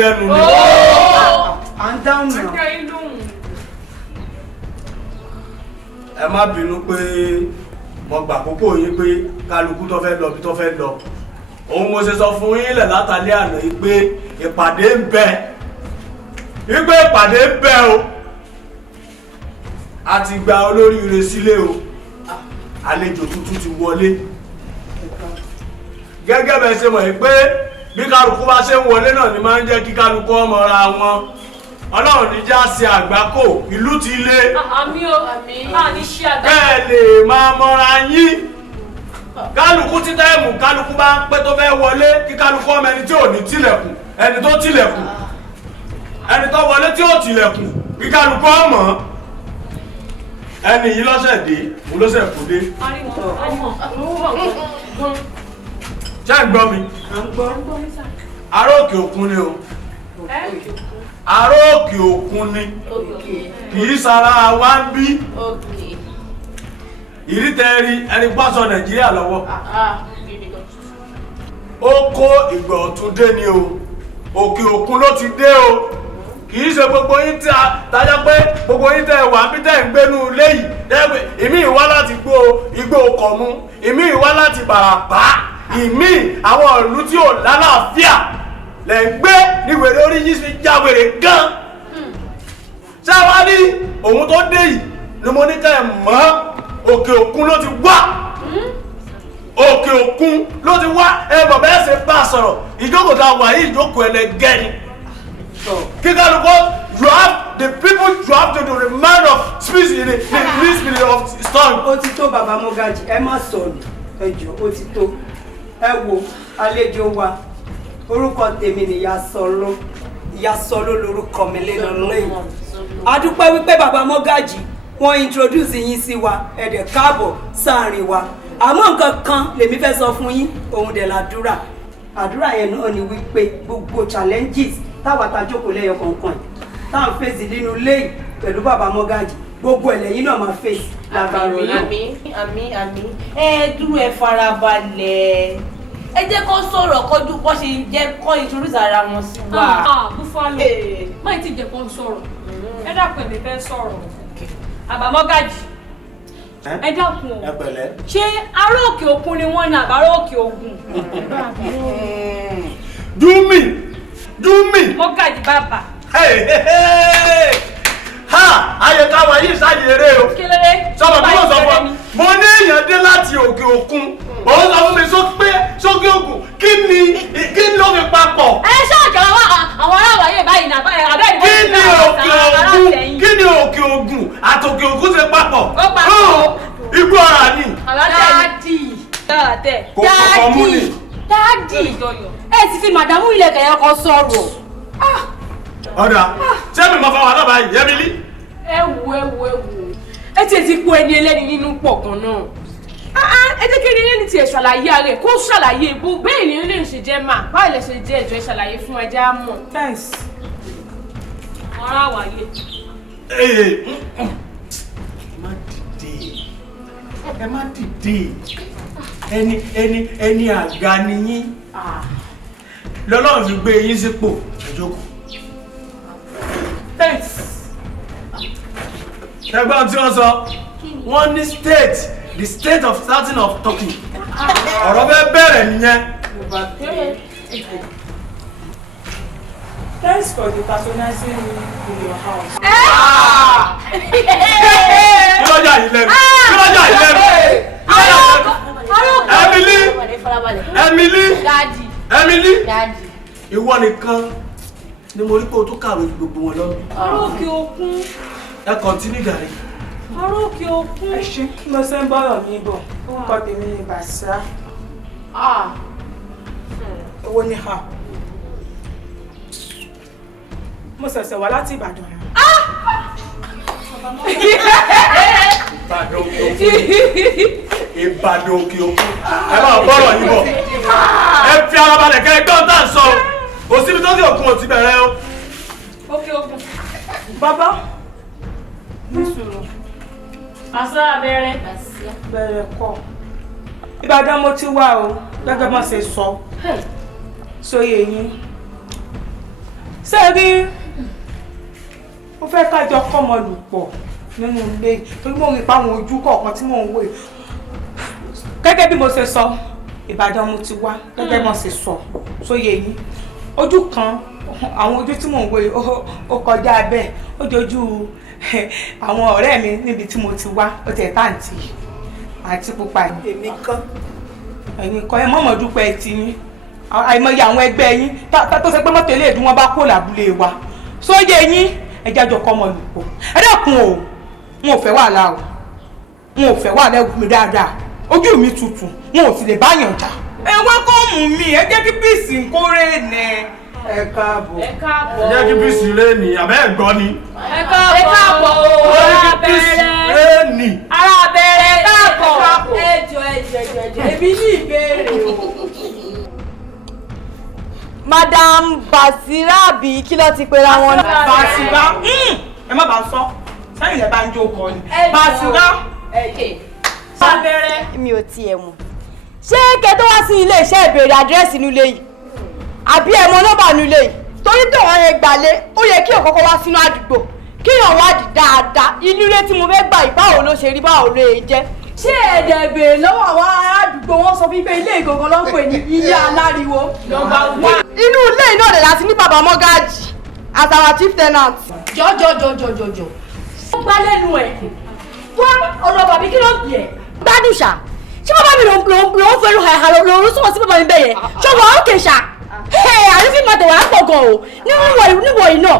lẹ́nu ni. À ń dáhùn náà. Ẹ má bínú pé mo gbà àkókò yín pé kálukú tó fẹ́ lọ bí tó fẹ́ lọ. Òun mo ṣe sọ fún yín lẹ̀ látàlẹ́ àná yìí pé ìpàdé ń bẹ. Wípé ìpàdé ń bẹ o. A ti gba olóríire sílé o. Àlejò tuntun ti wọlé. Gẹ́gẹ́ bẹ́ẹ̀ ṣe mọ̀ pé bí kálukú bá ṣe ń wọlé náà ni máa ń jẹ́ kí kálukú ọmọ ra wọn. Ọlọ́run ní já ṣe àgbákò ìlú ti lé. Àmín o, àmín ní ṣe àgbákò. Bẹ́ẹ̀ lè máa mọra yín. Kálukú tí táìmù kálukú bá ń pẹ́ tó fẹ́ wọlé kí kálukú ọmọ ẹni tí ò ní tilẹ̀kùn ẹni tó tilẹ̀kùn ẹni tó wọlé tí ò tilẹ̀kùn kí kálukú ọmọ ẹni yìí lọ́sẹ̀ dé òun lọ́sẹ̀ kò dé. Ṣé ń gbọ́ mi? Ará òkè òkun ni o. Ará òkè òkun ni. Kìí sara wa ń bí. Ìrítẹ́rí ẹni pásọ Nàìjíríà lọ́wọ́. Ó kó ìgbà ọ̀tún dé ni o. Òkè òkun ló ti dé o. Kìí ṣe gbogbo yín tí a tájá pé gbogbo yín tẹ́ wà bí tẹ́ ń gbénú ilé yìí. Ìmí ìwá láti igbó Kọ̀mú, ìmí ìwá láti Bàràpá, ìmí àwọn ìlú tí ò lálàáfíà lẹ̀ ń gbé ní wèrè orí yìí fi já wèrè gan. Ṣé wá ní òun tó dé yìí ni mo ní ká ẹ̀ mọ́ òkè òkun ló ti wá. Òkè òkun ló ti wá bọ̀ bẹ́ẹ̀ ṣe bá a sọ̀rọ̀ ìjókòó tá a wà yìí ìjókòó ẹlẹgẹ́ ni. Kíkálukọ́ you have the people you have to the man of speech in the spirit of storm. Ó ti tó bàbá Mọ́gájì ẹ má sọ̀rọ̀ ẹ jọ̀ọ́ ó ti tó ẹ wo àlejò wa orúkọ tèmi ni Ìyá Sọló lórúkọ mi lẹ́nu lẹ́yìn. A dúpẹ́ wípé bàbá Mọ́gájì wọ́n introduce yín sí wa ẹ dẹ̀ káàbọ̀ sáàrin wa àmọ́ nǹkan kan lèmi fẹ́ sọ fún yín òun dẹ̀ làdúrà àdúrà yẹn náà ni wípé gbogbo challenges táwa ta jókòó lẹ́yọ kọ̀ọ̀kan táwọn fèsì nínú lẹ́yìn pẹ̀lú bàbá Mọ́gájì gbogbo ẹ̀lẹ́yìn náà máa fèsì lágbára Ọlọ́run. Àmín. Ẹ dúró ẹ farabalẹ̀. Ẹ jẹ́ kó sọ̀rọ̀ kọjú bó ṣe jẹ́ kó introduce ara wọn sí wa. Búfalo má ti jẹ́ kó sọ̀rọ̀ ẹ dákun èmi fẹ́ sọ̀rọ̀ bàbá Mọ́gájì ẹ dákun o ṣé ará òkè òkun ni wọ́n ní àbárá òkè ògùn. Dúmì. Mọ́gájì bàbá. Ha! Ayé káwa yìí ṣàyèrè o. Sọ̀rọ̀ bí wọ́n sọ fún ọ. Mo ní èèyàn dé láti òkè òkun. Òun sọ fún mi sókè ògùn. Kí ni ló fi papọ̀? Ẹ ṣáàjọ àwọn ará wáyé báyìí náà abẹ́ ìbọn Kí ni òkè ògùn àtòkè ògùn ṣe papọ̀? Ó papọ̀. Igbó ara ni. Dáàdì. Ẹ ti fi màdàmú ilẹ̀ kẹ̀yẹ́ kan sọ̀rọ̀. Ọ̀dà ṣé mi máa fa wàhálà báyìí Yẹ́mílí? Ẹ wo. Ẹ ti kó ẹni ẹlẹ́ni nínú pọ̀ kan náà. Ẹ jẹ́ kí ẹni ẹlẹ́ni tiẹ̀ ṣàlàyé ara ẹ̀ kó ṣàlàyé bó bẹ́ẹ̀ ni ẹlẹ́ni ṣe jẹ́ máa báwo lẹ ṣe jẹ́ ẹ̀jọ̀ ẹ ṣàlàyé fún ẹja mọ̀. Thanks. Ọ̀rá wáyé. Ẹ má dìde. Ẹni àga ni yín. Lọ́lọ́run fi gbé yín sípò ìjókòó. Thanks. Ẹgbọ́n tí wọ́n sọ, wọ́n ní the state of starting of talking. Ọ̀rọ̀ bẹ́ẹ̀ bẹ̀rẹ̀ nìyẹn. Thanks for the patronizing me in your house. Kí lọ́jà yìí lẹ́nu? Emily. Ìwọ nìkan ni mo rí pé o tó kàwé gbogbo wọn lọ. Ará òkè òkun. Ẹ continue gàrí. Ará òkè òkun. Ẹ ṣe kí ló ṣe ń bọ̀rọ̀ mi bọ̀ orúkọ tèmi ni Bàṣá. Owó ní ha. Mo ṣẹ̀ṣẹ̀ wá láti Ìbàdàn. Ìbàdàn òkè òkun. Ẹ máa bọ́rọ̀ yìí bọ̀. Ẹ fi ara balẹ̀ kẹ́ ẹ gbọ́n tá à ń sọ. Òsibí tó sì òkun ò ti bẹ̀rẹ̀ o. Òkè òkun. Bàbá. Ní sùúrù. Àṣà abẹ́rẹ́. Bẹ̀rẹ̀ kọ́. Ìbàdàn mo ti wá o, gẹ́gẹ́ bá ṣe sọ. Sóyè yín. ṣé rí mo fẹ́ kájọ kọ́mọ lù pọ̀ nínú ilé torí mo rí páwọn ojú kọ̀ọ̀kan tí mò ń wò gẹ́gẹ́ bí mo ṣe sọ Ìbàdàn mo ti wá gẹ́gẹ́ mo ṣe sọ sóye yín ojú kan àwọn ojú tí mò ń wò ó kọjá bẹ́ẹ̀ ó dojú àwọn ọ̀rẹ́ mi níbi tí mo ti wá ó tẹ̀ táǹtì àti pupa èmi kan ẹ̀yin kan ẹ mọ̀mọ́ dúpẹ́ ti yín àìmọye àwọn ẹgbẹ́ yín tó ṣe pé mọ́tò ilé ìdún wọn bá kó làbúlé wa sóye yín ẹ jájọ kọ́ ọmọ lùpọ̀ ẹ dẹ́kun o wọn ò fẹ́ wàhálà o wọn ò fẹ́ wàhálà ẹ̀wù mi dáadáa ojú mi tutù wọn ò sì lè báyàn jà. ẹ wá kọ́ mú mi ẹ jẹ́ kí píìsì ń kórè nẹ. ẹ káàbọ̀. ẹ káàbọ̀. ẹ jẹ́ kí píìsì rẹ̀ ní àbẹ́ ẹ̀gbọ́n ni. ẹ káàbọ̀ o ara bẹ̀rẹ̀ ara bẹ̀rẹ̀ káàbọ̀. ẹjọ èmi ní ìbéèrè o. Madam Basira bí kí ló ti pera wọn ní. Basira ẹ má bàa sọ sẹ́yìn lẹ bá ń jó kọ ni. Basira. Abẹ́rẹ́. Mi ò tiẹ̀ mọ̀ ṣé kẹ́ tó wá sí ilé iṣẹ́ ìbéèrè àdírẹ́sì nílé yìí àbí ẹ mọ nọ́mbà nílé yìí torí tó wọn yẹn gbàlé ó yẹ kí òkòkò wá sínú àdúgbò kí èèyàn wádìí dáadáa inú ilé tí mo fẹ́ gbà yìí báwo ló ṣe rí báwo ló yẹ jẹ́. ṣé ẹ̀dẹ̀ béèrè lọ́wọ́ àwọn ará àdúgbò wọn sọ fífẹ́ ilé ìgangan ló ń pè ní ilé aláriwo. inú ilé iná rẹ̀ láti ní bàbá mọ́gáàjì as our chief tenant. jọjọjọjọjọjọ. ó gbá lẹ́nu ẹ̀ wá ọ̀rọ̀ bàbí kí ló bì ẹ̀. gbádùn ṣá ṣé bàbá mi ló ń fẹ́ràn àìhà lòún sọ̀rọ̀ sí bàbá mi bẹ́yẹn ṣọwọ́ òkè ṣá àrífín máa tẹ̀wá pọ̀ gan o níwọ̀ yìí náà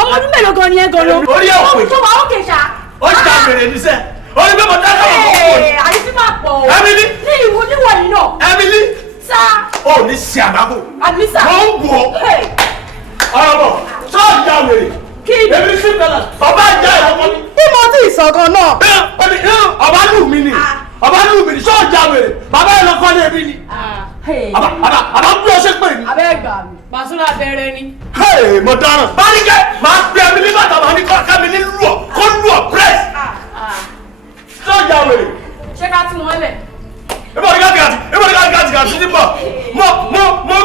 ọmọ ọdún mélòó gan ni ẹ gan ló. orí ẹ̀ pé ṣọwọ́ òkè ṣá. ó ti dá bèrè níṣẹ́ orí pé mo dá lọ́wọ́ kókó ni. àrífín máa pọ̀ o. Emily. níwọ̀ yìí náà. Emily. sá. ó ní ṣe àgbákò. àmísà. mo ń bù ọ́. ọ̀rọ̀ bọ̀ sọ́ọ̀dì já wèrè. kí ni. èmi sí tẹ́lẹ̀ ọba ìjà ìyàwó ni. bí mo ti ìsọ̀kan náà. ọba lù mí ni ọba lù mí ni sọ́ọ̀dì já wèrè bàbá ẹ̀ lọ́kọ́ ní ẹbí ni. àbá bí o ṣe pè ní. abẹ́ gbà mí. Basira bẹ̀rẹ̀ ni. mo dáràn. báníkẹ́ máa gbé ẹ̀mí ní bàtà máa ní kọ́ mi ní lù ọ́ kó lù ọ́ press. sọ́ọ̀dì já wèrè. Ṣé ká tún wọn lẹ̀? ìbọn ní gàtìgàtì ní bọ̀ mo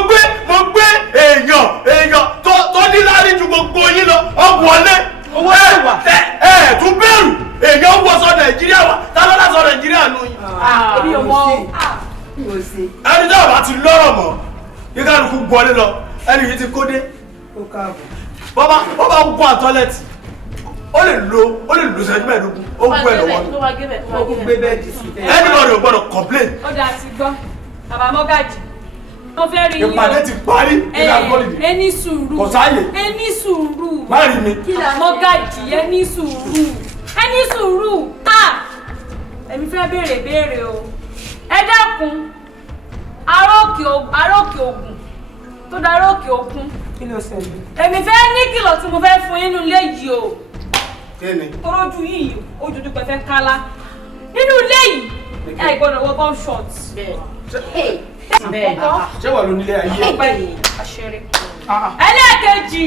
gbé èèyàn tó ní láàrin ju gbogbo yín lọ ọ̀wọ́lé owó ẹ̀ wà. tún bẹ̀rù èèyàn wọ sọ Nàìjíríà wa táwọn láti sọ Nàìjíríà nù yín. èmi ò mọ. ẹni tí ọba ti lọ́rọ̀ mọ́ kí kálukú gbọ́lé lọ ẹni yìí ti kó dé. bọ́bá ń gbọ́ àtọ́lẹ̀tì ó lè lo ṣẹ́jú mẹ́ẹ̀ẹ́dógún ó ń gbọ́ ẹ̀ lọ́wọ́ ni. anybody ò gbọ́dọ̀ complain. Ó dà sí gbọ́. Bàbá Mọ́gàjì. Mo fẹ́ rí yín o. ìpàdé ti parí nígbà gbọ́dọ̀ ẹ ní sùúrù. kò sáàyè. ẹ ní sùúrù. má rí mi. Mọ́gàjì ẹ ní sùúrù. ẹ ní sùúrù. Èmi fẹ́ béèrè o. Ẹ dákun. Aróòkè Ògùn tó darí òkè òkun. kí ló ṣẹlẹ̀. Èmi fẹ́ ní kìlọ̀ tí mo fẹ́ fún yín nínú ilé yìí o. Kíni? Torójú yìí ojúdú pẹ̀fẹ́ kálá. Nínú ilé yìí ẹ gbọ́dọ̀ wọ bum short. ṣé wà ló nílé ayé. Àṣẹrẹ. Ẹlẹ́ẹ̀kejì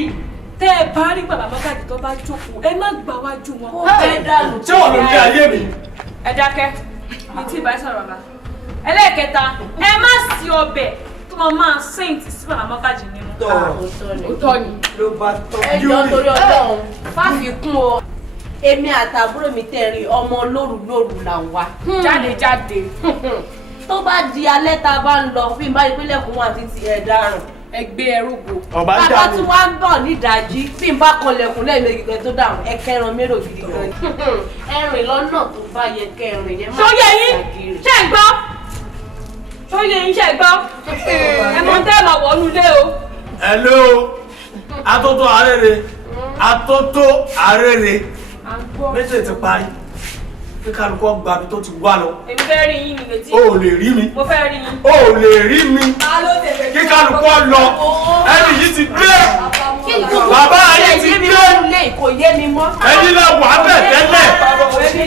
tẹ́ ẹ bá rí bàbá Mọ́gàjì tó bá jókòó ẹ má gbà wájú wọn. ṣé wà ló nílé ayé mi. Ẹ dákẹ́ ní tí ìbá sọ̀rọ̀ bàbá. Ẹlẹ́ẹ̀kẹta ẹ má sí ọbẹ̀ tó máa saint sí bàbá Mọ́gàjì nínú. Òótọ́ ni. ló bá tọ́. ẹjọ́ torí Ọlọ́run fáfikún o èmi àtàbúrò mi tẹ̀rí ọmọ lóru là wá. Jáde. tó bá di alẹ́ tá a bá ń lọ bí n bá rí pé lẹ́kùn wọn àti ti ẹ̀ dáràn. Ẹgbẹ́ ẹrúgbó. ọba ń bàbá dànù. tí wọ́n á bọ̀ nídàájí bí n bá kanlẹ̀kùn lẹ́ẹ̀mejì kan tó dàrún ẹ kẹran mérò gidi gan ni. ẹrìn lọ́nà tó bá yẹ kẹrin yẹn má Ṣóyè yín ṣe ń gbọ́. Ṣóyè yín ṣe ń gbọ́. Ẹ mọ tẹ́ ẹ máa wọnú ilé o. hello atótó arére méjì ti parí kí kálukú gba mi tó ti wá lọ. Èmi fẹ́ rí yín nílé tí. o ò lè rí mi. Mo fẹ́ rí yín. o ò lè rí mi kí kálukú lọ ẹni yìí ti dé bàbá yìí ti dé kò yé mi mọ́. ẹni lẹ wà bẹ̀ tẹ́lẹ̀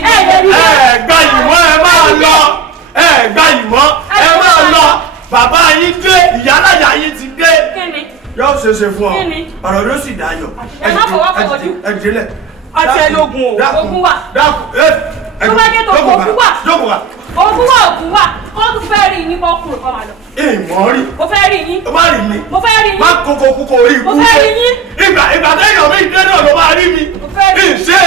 ẹ gba ìmọ̀ ẹ máa lọ ẹ gba ìmọ̀ ẹ máa lọ bàbá yìí dé ìyálàyà yìí ti dé yóò ṣeéṣe fún ọ ọ̀rọ̀ yóò sì dáyọ̀ ẹ dìde àti ẹlógún o. Ogun wà. dákun Tó bá dé tó ogun wà. jókòó wa Ògùn wà. Wọ́n tún fẹ́ rí yín kọ́kùnrin kọ́ máa lọ. Ìmọ̀ rí. Mo fẹ́ rí yín. Má rí mi. Mo fẹ́ rí yín. Má kókó kúkó orí ikú. Mo fẹ́ rí yín. Ìgbà tẹ́yọ̀ mi ìdé náà ló máa rí mi. Mo fẹ́ rí yín. Ìṣe.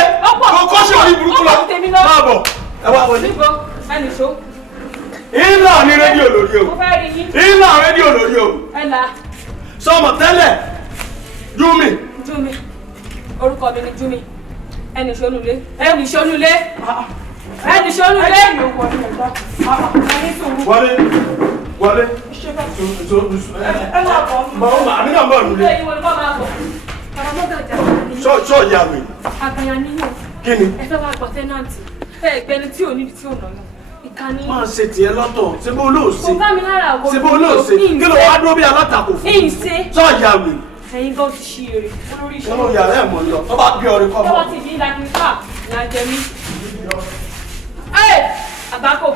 Kókó sí orí burúkú lọ. Ó pọ̀ tèmi lọ. Má bọ̀. Ẹ wá wọlé. Níbo? Ẹnì ṣó. Ìlà ní rédíò lórí o. Mo fẹ́ rí yín. Ìlà rédíò lórí o. Ẹ là. Sọmọ tẹ́lẹ̀. Júmi. Júmi. Orúkọ mi ni Júmi. Ẹnì ṣonúlé. Ẹnì ṣonúlé. Ẹnì ṣonúlé. Wọlé. Wọlé. Àmì náà bọ̀ lulẹ̀. Ṣọ́ ìyá mi. Àgbàyà níyàn. Kí ni? Ẹ fẹ́ wá gbọ́ tẹ́nàntì. Ẹgbẹ́ni tí ò nídìí tí ò nànà. Ìkànnì. Máa ṣe tiẹ̀ lọ́tọ̀. Ṣé bó olóòṣè? Kò bá mi lára wo. Ṣé bó olóòṣè? Kí ló wá dúró bí alátakò fún? Ìṣe. Ṣọ́ ìyá mi. Ẹ̀yin gan ti ṣí eré. Olórí iṣẹ́. Ṣé yàrá ẹ̀ mọ̀ lọ? Tó bá bí ọrin kọ́ mọ́. Tọ́wọ́ ti bí ìlànà ìfà ìlànà jẹ mí. Àgbákò.